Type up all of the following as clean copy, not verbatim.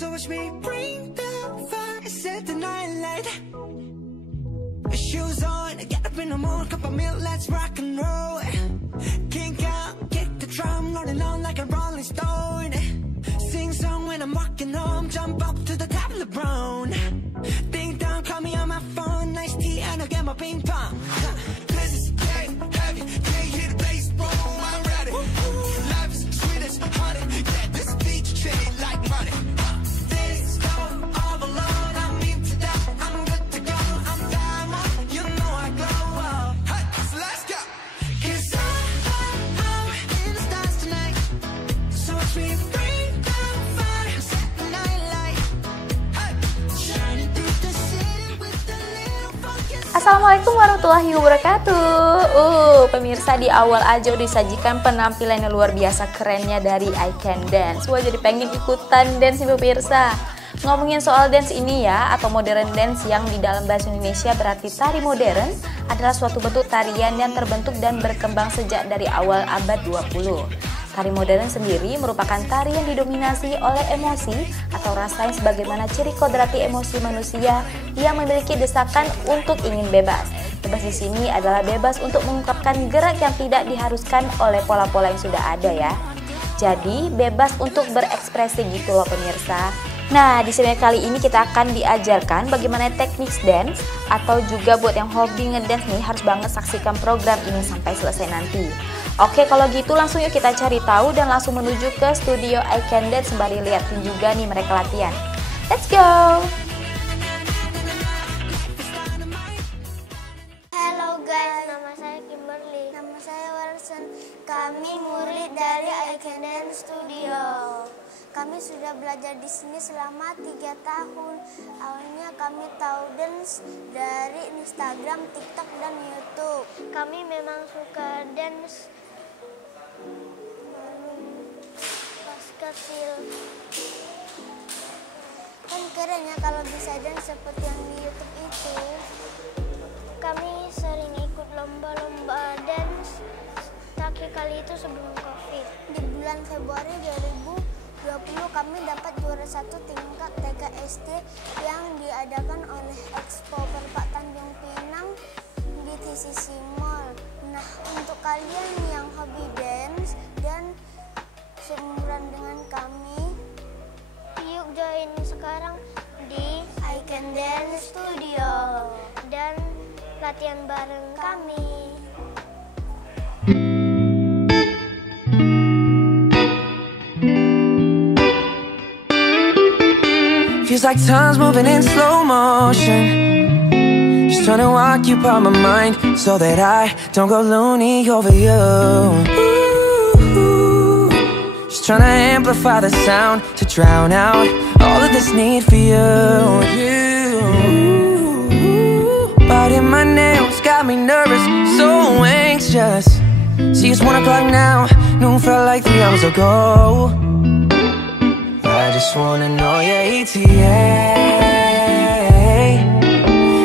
So watch me bring the fire, set the night light. Shoes on, get up in the morning, cup of milk, let's rock and roll. Kink out, kick the drum, rolling on like a rolling stone. Sing song when I'm walking home, jump up to the top of the brown. Ding dong, call me on my phone, nice tea and I'll get my ping pong. This is getting heavy, can't hear the bass, boom, I'm ready. Life is sweet as honey, yeah, this beat chain like money. Things go all alone, I'm into that, I'm good to go, I'm diamond, you know I glow. Hey, so let's go. 'Cause I'm in the stars tonight, so watch me bring the fire, set the night light. Hey, shining through the city with the little focus. Assalamualaikum warahmatullahi wabarakatuh. Pemirsa, di awal aja udah disajikan penampilan yang luar biasa kerennya dari I Can Dance. Wah, jadi pengen ikutan dance nih pemirsa. Ngomongin soal dance ini ya, atau modern dance yang di dalam bahasa Indonesia berarti tari modern, adalah suatu bentuk tarian yang terbentuk dan berkembang sejak dari awal abad 20. Tari modern sendiri merupakan tari yang didominasi oleh emosi atau rasa yang sebagaimana ciri kodrati emosi manusia yang memiliki desakan untuk ingin bebas. Bebas di sini adalah bebas untuk mengungkapkan gerak yang tidak diharuskan oleh pola-pola yang sudah ada ya. Jadi bebas untuk berekspresi gitu loh pemirsa. Nah, di sini kali ini kita akan diajarkan bagaimana teknik dance, atau juga buat yang hobi ngedance nih harus banget saksikan program ini sampai selesai nanti. Oke, kalau gitu langsung yuk kita cari tahu dan langsung menuju ke studio I Can Dance sembari liatin juga nih mereka latihan. Let's go! Halo guys, nama saya Kimberly. Nama saya Wilson. Kami murid dari I Can Dance Studio. Kami sudah belajar di sini selama 3 tahun. Awalnya kami tahu dance dari Instagram, TikTok, dan YouTube. Kami memang suka dance pas kecil. Kan keren ya kalau bisa dance seperti yang di YouTube itu. Kami sering ikut lomba-lomba dance, tapi kali itu sebelum COVID. Di bulan Februari 2020 kami dapat juara 1 tingkat TK SD yang diadakan oleh Expo Perpak Tanjung Pinang di TCC Mall. Nah, untuk kalian yang hobi dance dan seumuran dengan kami, yuk join sekarang di I Can Dance Studio dan latihan bareng kami. Feels like time's moving in slow motion, just trying to occupy my mind so that I don't go loony over you. Ooh, just trying to amplify the sound to drown out all of this need for you. Biting my nails got me nervous, so anxious. See, it's 1 o'clock now, noon felt like 3 hours ago. I just wanna know your ETA,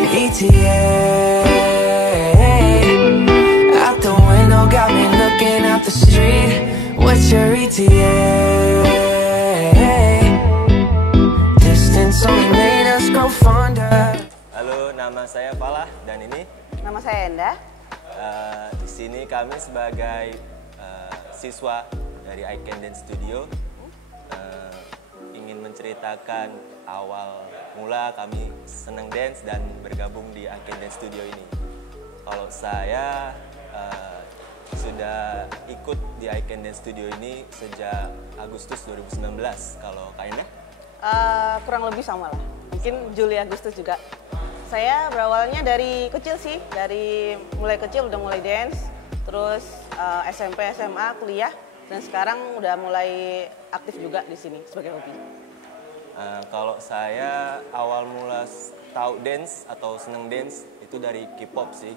ETA. Out the window got me looking out the street. What's your ETA? Distance only made us grow fonder. Halo, nama saya Falah dan ini Nama saya Enda. di sini kami sebagai siswa dari I Can Dance Studio ingin menceritakan awal mula kami senang dance dan bergabung di I Can Dance Studio ini. Kalau saya sudah ikut di I Can Dance Studio ini sejak Agustus 2019. Kalau Kak Enda? Kurang lebih sama lah. Mungkin Juli Agustus juga. Saya berawalnya dari kecil sih, dari mulai kecil udah mulai dance, terus SMP, SMA, kuliah, dan sekarang udah mulai aktif juga di sini sebagai hobi. Kalau saya awal mula tahu dance atau seneng dance itu dari K-pop sih.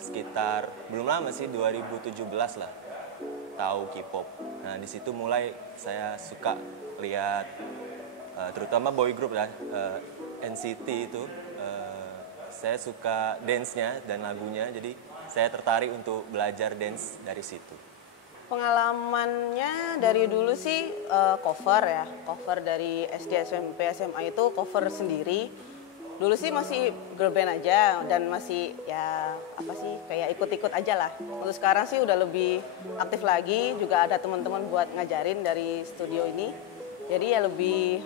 Sekitar belum lama sih, 2017 lah tahu K-pop. Nah, di situ mulai saya suka lihat terutama boy group ya, NCT itu. Saya suka dance-nya dan lagunya, jadi saya tertarik untuk belajar dance dari situ. Pengalamannya dari dulu sih cover ya, cover dari SD, SMP, SMA itu cover sendiri. Dulu sih masih girl band aja dan masih ya apa sih kayak ikut-ikut aja lah. Untuk sekarang sih udah lebih aktif lagi, juga ada teman-teman buat ngajarin dari studio ini. Jadi ya lebih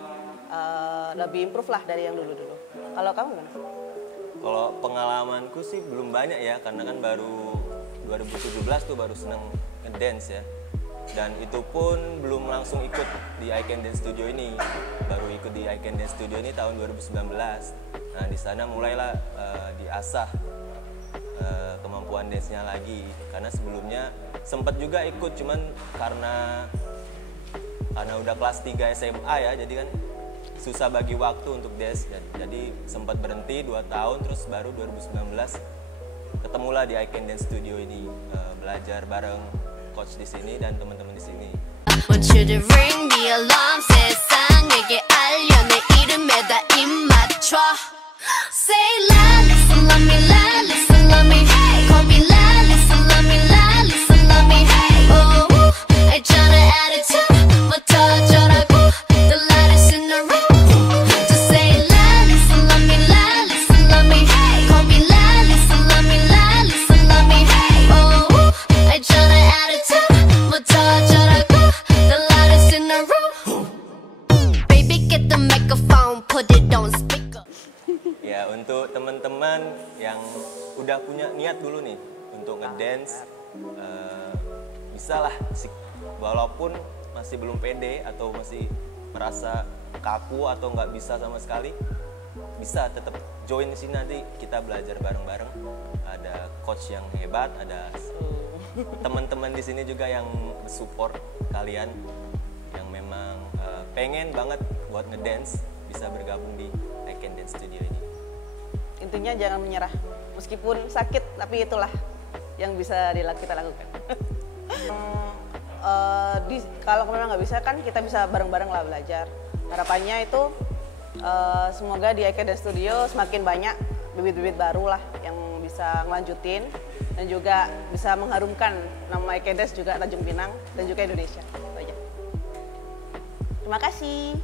improve lah dari yang dulu-dulu. Kalau kamu gimana? Kalau pengalamanku sih belum banyak ya, karena kan baru 2017 tuh baru seneng ngedance ya. Dan itu pun belum langsung ikut di I Can Dance Studio ini. Baru ikut di I Can Dance Studio ini tahun 2019. Nah, di sana mulailah diasah kemampuan dance-nya lagi. Karena sebelumnya sempat juga ikut, cuman karena udah kelas 3 SMA ya, jadi kan susah bagi waktu untuk dance. Jadi sempat berhenti 2 tahun, terus baru 2019 ketemulah di I Can Dance Studio ini, belajar bareng coach di sini dan teman-teman di sini. Want you to ring the alarm, 세상에게 알려 내 이름에다 입 맞춰. Say la, listen, love me, la, listen, love me, call me la, listen, love me, la, listen, love me. Oh, 알잖아 attitude부터 어쩌라고, the lightest in the room. Just say la, listen, love me, la, listen, love me, call me la, listen, love me, la, listen, love me. Oh, 알잖아 attitude부터 어쩌라고, the lightest in the room. Baby, get the microphone, put it on speaker. Ya, untuk teman-teman yang udah punya niat dulu nih untuk ngedance, bisa lah, walaupun masih belum pede atau masih merasa kaku atau nggak bisa sama sekali, bisa tetap join di sini, nanti kita belajar bareng-bareng. Ada coach yang hebat, ada teman-teman di sini juga yang support kalian yang memang pengen banget buat ngedance, bisa bergabung di I Can Dance Studio ini. Intinya jangan menyerah, meskipun sakit, tapi itulah yang bisa kita lakukan. Kalau memang nggak bisa kan kita bisa bareng-bareng lah belajar. Harapannya itu semoga di I Can Dance Studio semakin banyak bibit-bibit baru lah yang bisa ngelanjutin dan juga bisa mengharumkan nama I Can Dance juga Tanjung Pinang dan juga Indonesia. Itu aja. Terima kasih.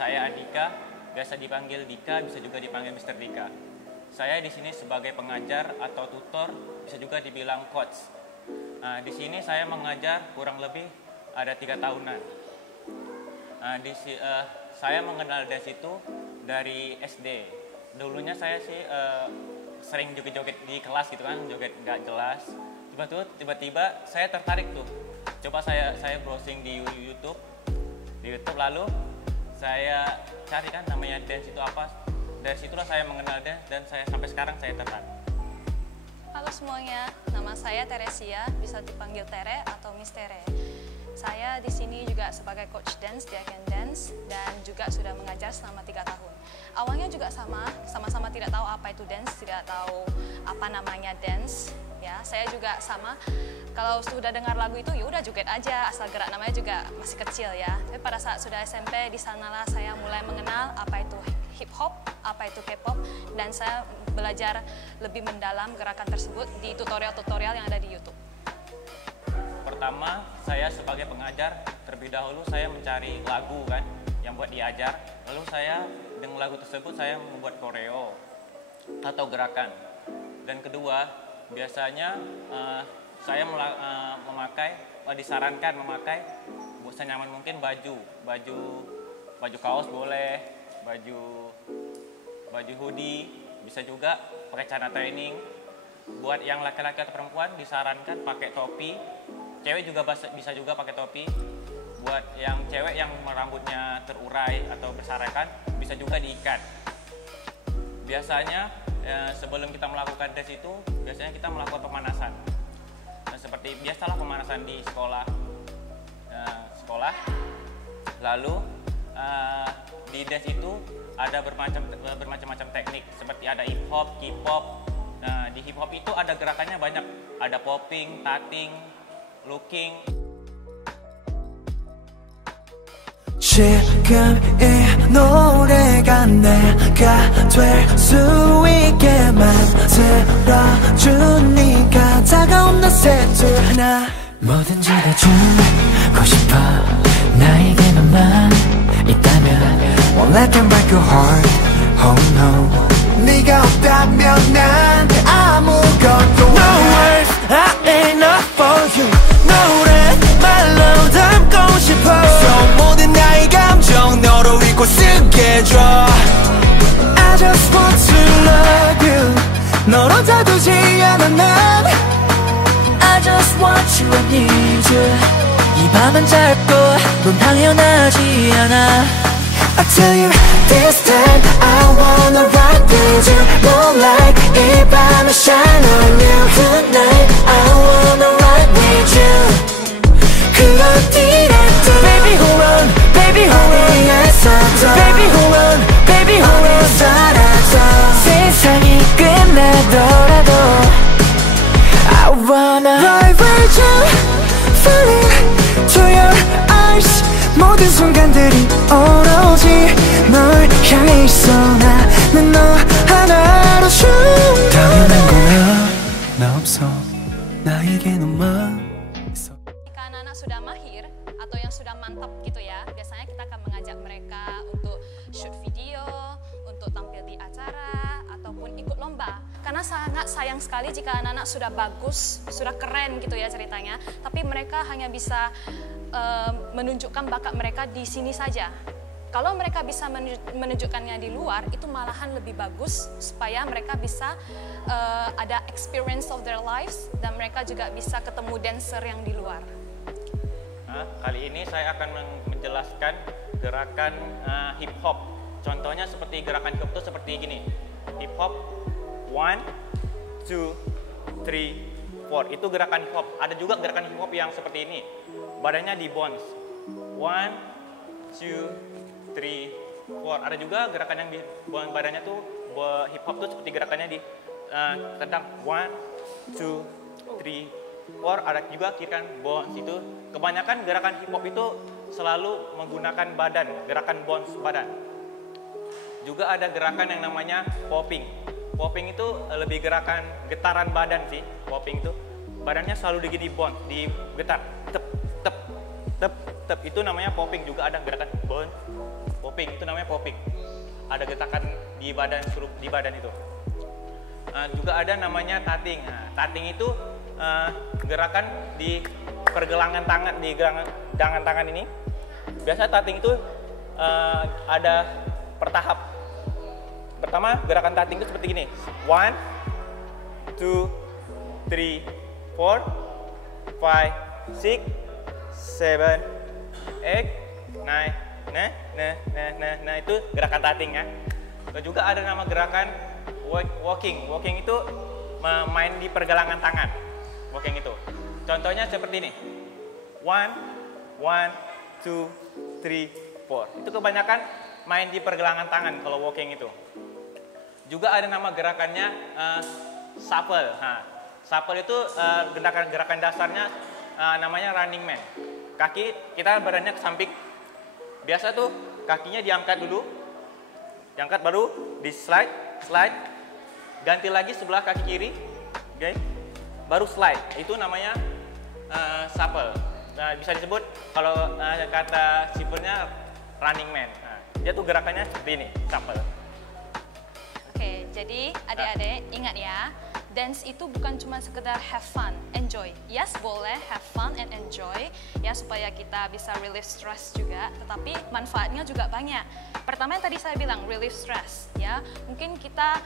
Saya Andika, biasa dipanggil Dika, bisa juga dipanggil Mr. Dika. Saya di sini sebagai pengajar atau tutor, bisa juga dibilang coach. Nah, di sini saya mengajar kurang lebih ada 3 tahunan. Saya mengenal dance itu dari SD. Dulunya saya sih sering joget-joget di kelas gitu kan, joget nggak jelas. Tiba-tiba saya tertarik tuh. Coba saya browsing di YouTube, lalu saya cari kan namanya dance itu apa. Dari situlah saya mengenal dance dan sampai sekarang saya tertarik. Halo semuanya, nama saya Teresia, bisa dipanggil Tere atau Miss Tere. Saya di sini juga sebagai coach dance di I Can Dance dan juga sudah mengajar selama 3 tahun. Awalnya juga sama-sama tidak tahu apa itu dance, tidak tahu apa namanya dance. Ya, saya juga sama. Kalau sudah dengar lagu itu ya udah joget aja, asal gerak, namanya juga masih kecil ya. Tapi pada saat sudah SMP, di sanalah saya mulai mengenal apa itu hip hop, apa itu K-pop, dan saya belajar lebih mendalam gerakan tersebut di tutorial-tutorial yang ada di YouTube. Pertama, saya sebagai pengajar, terlebih dahulu saya mencari lagu kan yang buat diajar. Lalu saya dengan lagu tersebut saya membuat koreo atau gerakan. Dan kedua, biasanya saya disarankan memakai senyaman mungkin baju kaos boleh, baju hoodie, bisa juga pakai celana training. Buat yang laki-laki atau perempuan disarankan pakai topi. Cewek juga bisa juga pakai topi. Buat yang cewek yang rambutnya terurai atau bersarakan bisa juga diikat. Biasanya sebelum kita melakukan dance itu, biasanya kita melakukan pemanasan. Seperti biasalah pemanasan di sekolah. Lalu di dance itu ada bermacam-macam teknik, seperti ada hip hop, K-pop. Nah, di hip hop itu ada gerakannya banyak, ada popping, tutting, looking. 지금 이 노래가 내가 될 수 있게 만들어준 네가 다가온 낯에 하나 뭐든지 다 주고 싶어 나에게만 있다면 Won't let them break your heart Oh no 네가 없다면 난 아무것도 No words I ain't enough for you 노래 말로 담고 싶어 So 모든 나의 감정 너로 읽고 쓰게 해줘 I just want to love you 널 혼자 두지 않아 난 I just want you I need you 이 밤은 짧고 넌 당연하지 않아 I tell you this time I wanna rock with you Moonlight 이 밤에 shine on you Tonight I wanna rock with you 그 어디라도 Baby hold on, baby hold on Baby hold on, baby hold on 살아서 세상이 끝나더라도 I wanna ride with you Falling to your eyes 모든 순간들이 오로지 널 향해 있어 나는 너 하나로 충분해 당연한 거야 나 없어 나에게 너만 있어 Jika anak-anak sudah mahir atau yang sudah mantap gitu ya, biasanya kita akan mengajak mereka untuk shoot video, untuk tampil di acara, ataupun ikut lomba. Karena sangat sayang sekali jika anak-anak sudah bagus, sudah keren gitu ya ceritanya, tapi mereka hanya bisa menunjukkan bakat mereka di sini saja. Kalau mereka bisa menunjukkannya di luar, itu malahan lebih bagus supaya mereka bisa ada experience of their lives dan mereka juga bisa ketemu dancer yang di luar. Nah, kali ini saya akan menjelaskan gerakan hip hop. Contohnya seperti gerakan hip hop itu seperti gini. Hip hop 1, 2, 3, 4. Itu gerakan hip hop. Ada juga gerakan hip hop yang seperti ini. Badannya di bounce. 1, 2, 3, 4. Ada juga gerakan yang di badannya tuh hip hop tuh seperti gerakannya di tendang 1, 2, 3, 4. Ada juga gerakan bounce itu. Kebanyakan gerakan hip hop itu selalu menggunakan badan, gerakan bounce badan. Juga ada gerakan yang namanya popping. Popping itu lebih gerakan getaran badan sih. Popping itu badannya selalu digini bounce, digetar. Tep, tep, tep, tep. Itu namanya popping. Juga ada gerakan bounce, popping. Itu namanya popping. Ada getakan di badan itu. Juga ada namanya tutting. Tutting itu gerakan di pergelangan tangan, di tangan tangan ini. Biasa tutting itu ada bertahap. Pertama gerakan tutting itu seperti gini. 1, 2, 3, 4, 5, 6, 7, 8, 9. Nah itu gerakan tutting ya. Juga ada nama gerakan walking. Walking itu main di pergelangan tangan. Walking itu. Contohnya seperti ini. 1, 2, 3, 4. Itu kebanyakan main di pergelangan tangan kalau walking itu. Juga ada nama gerakannya shuffle. Shuffle itu gerakan dasarnya namanya running man. Kaki kita badannya ke samping. Biasa tuh kakinya diangkat dulu. Diangkat baru di slide. Ganti lagi sebelah kaki kiri. Okay. Baru slide. Itu namanya shuffle. Nah, bisa disebut kalau kata simpelnya running man. Nah, dia tuh gerakannya seperti ini, shuffle. Oke, jadi adik-adik ingat ya, dance itu bukan cuma sekedar have fun, enjoy. Yes, boleh have fun and enjoy ya supaya kita bisa relieve stress juga, tetapi manfaatnya juga banyak. Pertama yang tadi saya bilang relieve stress ya. Mungkin kita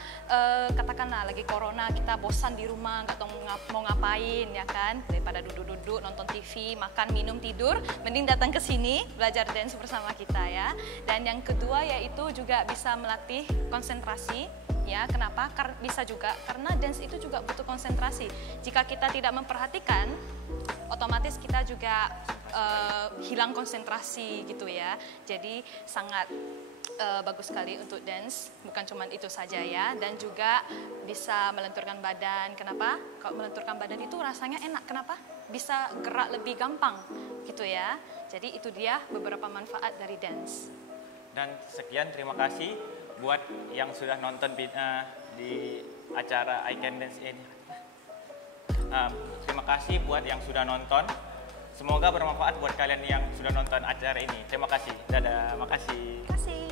katakanlah lagi corona, kita bosan di rumah, nggak tahu mau ngapain ya kan, daripada duduk-duduk nonton TV, makan, minum, tidur, mending datang ke sini belajar dance bersama kita ya. Dan yang kedua yaitu juga bisa melatih konsentrasi. Ya, kenapa? Bisa juga karena dance itu juga butuh konsentrasi. Jika kita tidak memperhatikan, otomatis kita juga hilang konsentrasi gitu ya. Jadi sangat bagus sekali untuk dance, bukan cuma itu saja ya, dan juga bisa melenturkan badan. Kenapa? Kalau melenturkan badan itu rasanya enak. Kenapa? Bisa gerak lebih gampang gitu ya. Jadi itu dia beberapa manfaat dari dance. Dan sekian, terima kasih buat yang sudah nonton di acara I Can Dance ini. Terima kasih buat yang sudah nonton. Semoga bermanfaat buat kalian yang sudah nonton acara ini. Terima kasih. Dadah, makasih. Terima kasih.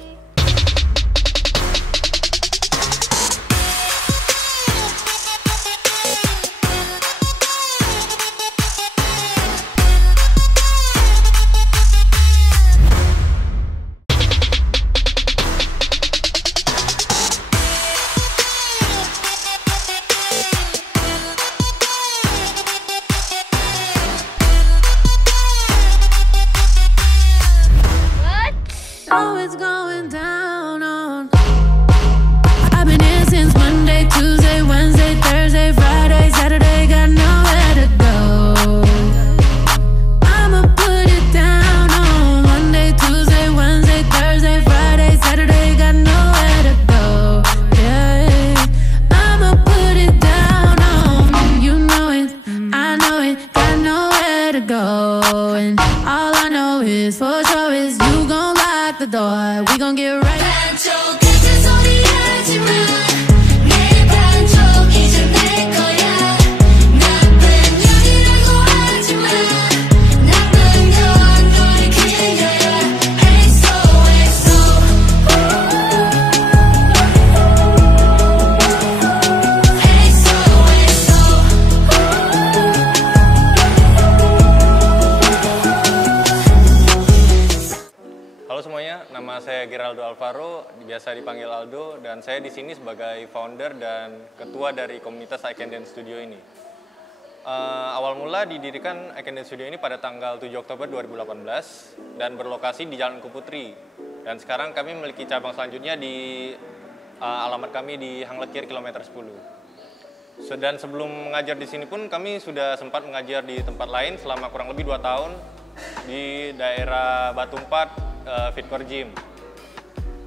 Oh, it's going down on. I've been here since Monday, Tuesday, Wednesday, Thursday, Friday, Saturday, got nowhere to go. I'ma put it down on Monday, Tuesday, Wednesday, Thursday, Friday, Saturday, got nowhere to go. Yeah, I'ma put it down on. You know it, I know it, got nowhere to go. And all I know is for sure is you gon' lock the door. We gon' get right. 반쪽 같은 소리 하지 마. 내 반쪽 이제 내 거야. 나쁜 년이라고 하지 마. 나쁜 건 돌이킬 거야. XOXO. Halo semuanya, nama saya Geraldo Alvaro, biasa dipanggil Aldo, dan saya di sini sebagai founder dan ketua dari komunitas I Can Dance Studio ini. Awal mula didirikan I Can Dance Studio ini pada tanggal 7 Oktober 2018 dan berlokasi di Jalan Kuputri. Dan sekarang kami memiliki cabang selanjutnya di alamat kami di Hang Lekir kilometer 10. Dan sebelum mengajar di sini pun kami sudah sempat mengajar di tempat lain selama kurang lebih 2 tahun di daerah Batu Empat, Fitcore Gym.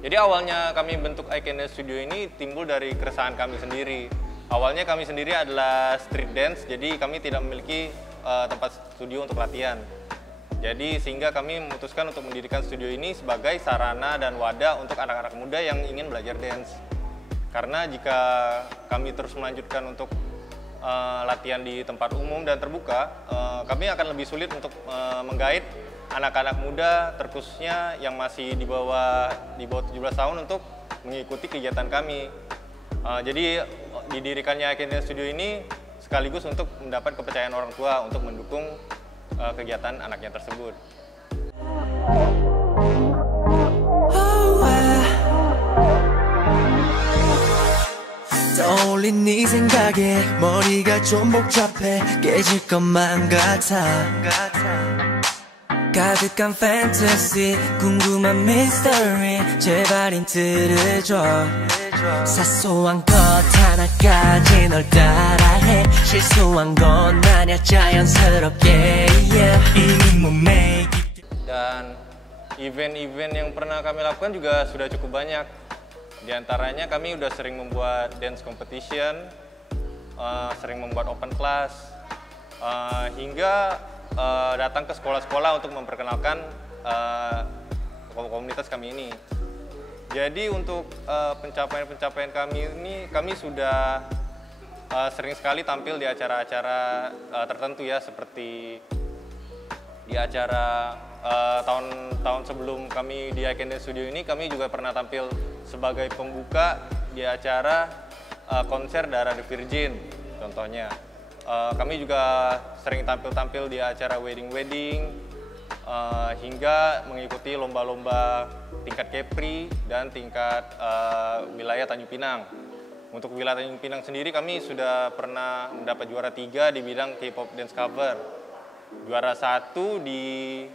Jadi awalnya kami bentuk I Can Dance Studio ini timbul dari keresahan kami sendiri. Awalnya kami sendiri adalah street dance, jadi kami tidak memiliki tempat studio untuk latihan. Jadi sehingga kami memutuskan untuk mendirikan studio ini sebagai sarana dan wadah untuk anak-anak muda yang ingin belajar dance. Karena jika kami terus melanjutkan untuk latihan di tempat umum dan terbuka, kami akan lebih sulit untuk menggait anak-anak muda, terkhususnya yang masih di bawah 17 tahun untuk mengikuti kegiatan kami. Jadi didirikannya I Can Dance Studio ini sekaligus untuk mendapat kepercayaan orang tua untuk mendukung kegiatan anaknya tersebut. 떠올린 네 생각에 머리가 좀 복잡해 깨질 것만 같아 가득한 fantasy 궁금한 mystery 제발 힌트를 줘 사소한 것 하나까지 널 따라해 실수한 건 아냐 자연스럽게 yeah. 이미 몸에 Dan event-event yang pernah kami lakukan juga sudah cukup banyak. Di antaranya kami udah sering membuat dance competition, sering membuat open class, hingga datang ke sekolah-sekolah untuk memperkenalkan komunitas kami ini. Jadi untuk pencapaian-pencapaian kami ini, kami sudah sering sekali tampil di acara-acara tertentu ya, seperti di acara tahun-tahun sebelum kami di I Can Dance Studio ini, kami juga pernah tampil sebagai pembuka di acara konser Dara The Virgin contohnya. Kami juga sering tampil-tampil di acara wedding-wedding, hingga mengikuti lomba-lomba tingkat Kepri dan tingkat wilayah Tanjung Pinang. Untuk wilayah Tanjung Pinang sendiri kami sudah pernah mendapat juara 3 di bidang K-pop dance cover. Juara 1 di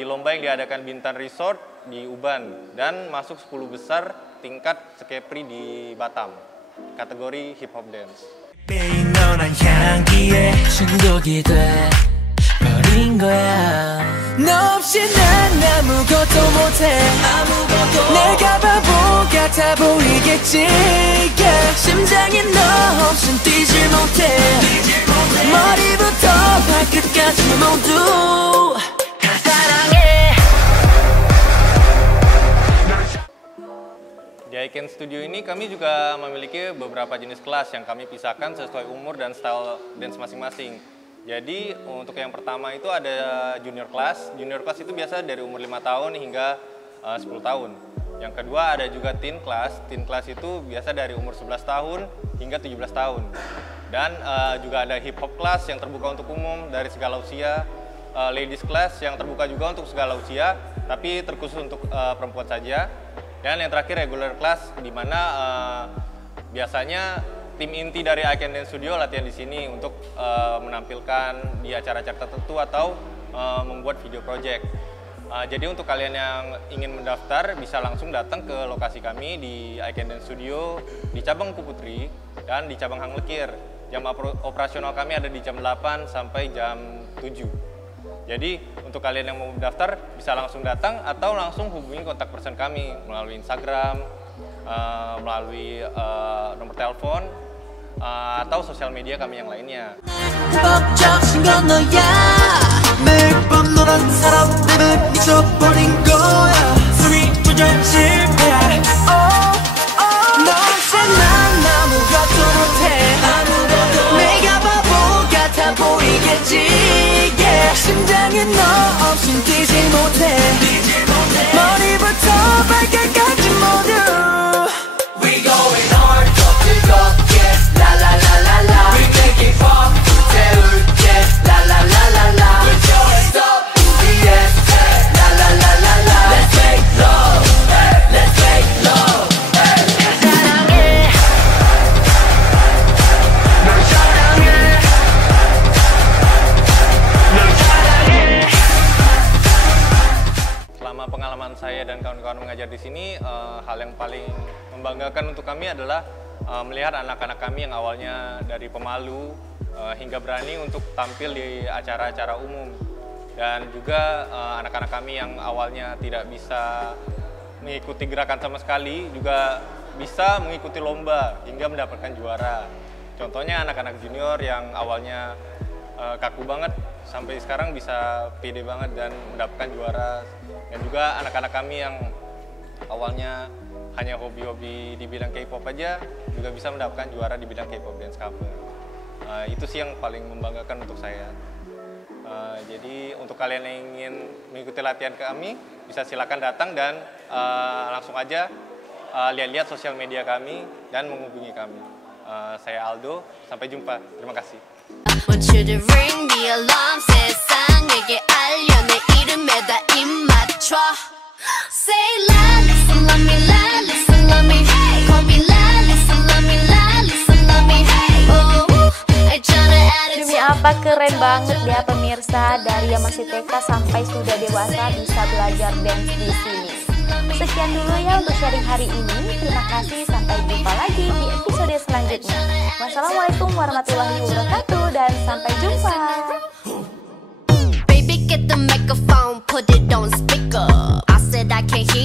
lomba yang diadakan Bintan Resort di Uban, dan masuk 10 besar tingkat Skepri di Batam, kategori hip hop dance. 너 없이 난 아무것도 못해 내가 바보 같아 보이겠지 yeah. 심장이 너 없인 뛰질 못해 머리부터 발끝까지 모두 다 사랑해. Di Icon Studio ini kami juga memiliki beberapa jenis kelas yang kami pisahkan sesuai umur dan style dance masing-masing. Jadi untuk yang pertama itu ada junior class. Junior class itu biasa dari umur 5 tahun hingga 10 tahun. Yang kedua ada juga teen class. Teen class itu biasa dari umur 11 tahun hingga 17 tahun. Dan juga ada hip hop class yang terbuka untuk umum dari segala usia. Ladies class yang terbuka juga untuk segala usia, tapi terkhusus untuk perempuan saja. Dan yang terakhir regular class, di mana biasanya tim inti dari Icon Dance Studio latihan di sini untuk menampilkan di acara-acara tertentu atau membuat video project. Jadi untuk kalian yang ingin mendaftar bisa langsung datang ke lokasi kami di Icon Dance Studio di cabang Kuputri dan di cabang Hang Lekir. Jam operasional kami ada di jam 8 sampai jam 7. Jadi untuk kalian yang mau mendaftar bisa langsung datang atau langsung hubungi kontak person kami melalui Instagram, melalui nomor telepon atau sosial media kami yang lainnya. 심장이 너 없인 뛰지 못해 머리부터 발끝까지 모두 We going hard 뜨겁게 라라라라라 We make it pop 불태울게 라라라라라 With your hands up yes 라라라라라 Let's make love Let's make love 사랑해 널 사랑해 Selama pengalaman saya dan kawan-kawan mengajar di sini, hal yang paling membanggakan untuk kami adalah melihat anak-anak kami yang awalnya dari pemalu hingga berani untuk tampil di acara-acara umum. Dan juga anak-anak kami yang awalnya tidak bisa mengikuti gerakan sama sekali, juga bisa mengikuti lomba hingga mendapatkan juara. Contohnya anak-anak junior yang awalnya kaku banget, sampai sekarang bisa pede banget dan mendapatkan juara. Dan juga anak-anak kami yang awalnya hanya hobi-hobi di bidang K-pop aja juga bisa mendapatkan juara di bidang K-pop dance cover. Itu sih yang paling membanggakan untuk saya. Jadi untuk kalian yang ingin mengikuti latihan kami bisa silakan datang dan langsung aja lihat-lihat sosial media kami dan menghubungi kami. Saya Aldo, sampai jumpa. Terima kasih. Want you to ring the alarm 세상에게 알려 내 이름에다 입 맞춰 Say la, listen, love me, la, listen, love me Call me la, listen, love me, la, listen, love me Oh, I tryna add it Demi apa keren banget ya pemirsa, dari yang masih TK sampai sudah dewasa bisa belajar dance di sini. Sekian dulu ya untuk sharing hari ini. Terima kasih, sampai jumpa lagi di episode selanjutnya. Wassalamualaikum warahmatullahi wabarakatuh dan sampai jumpa. Baby, get the microphone, put it on speaker I said I can't hear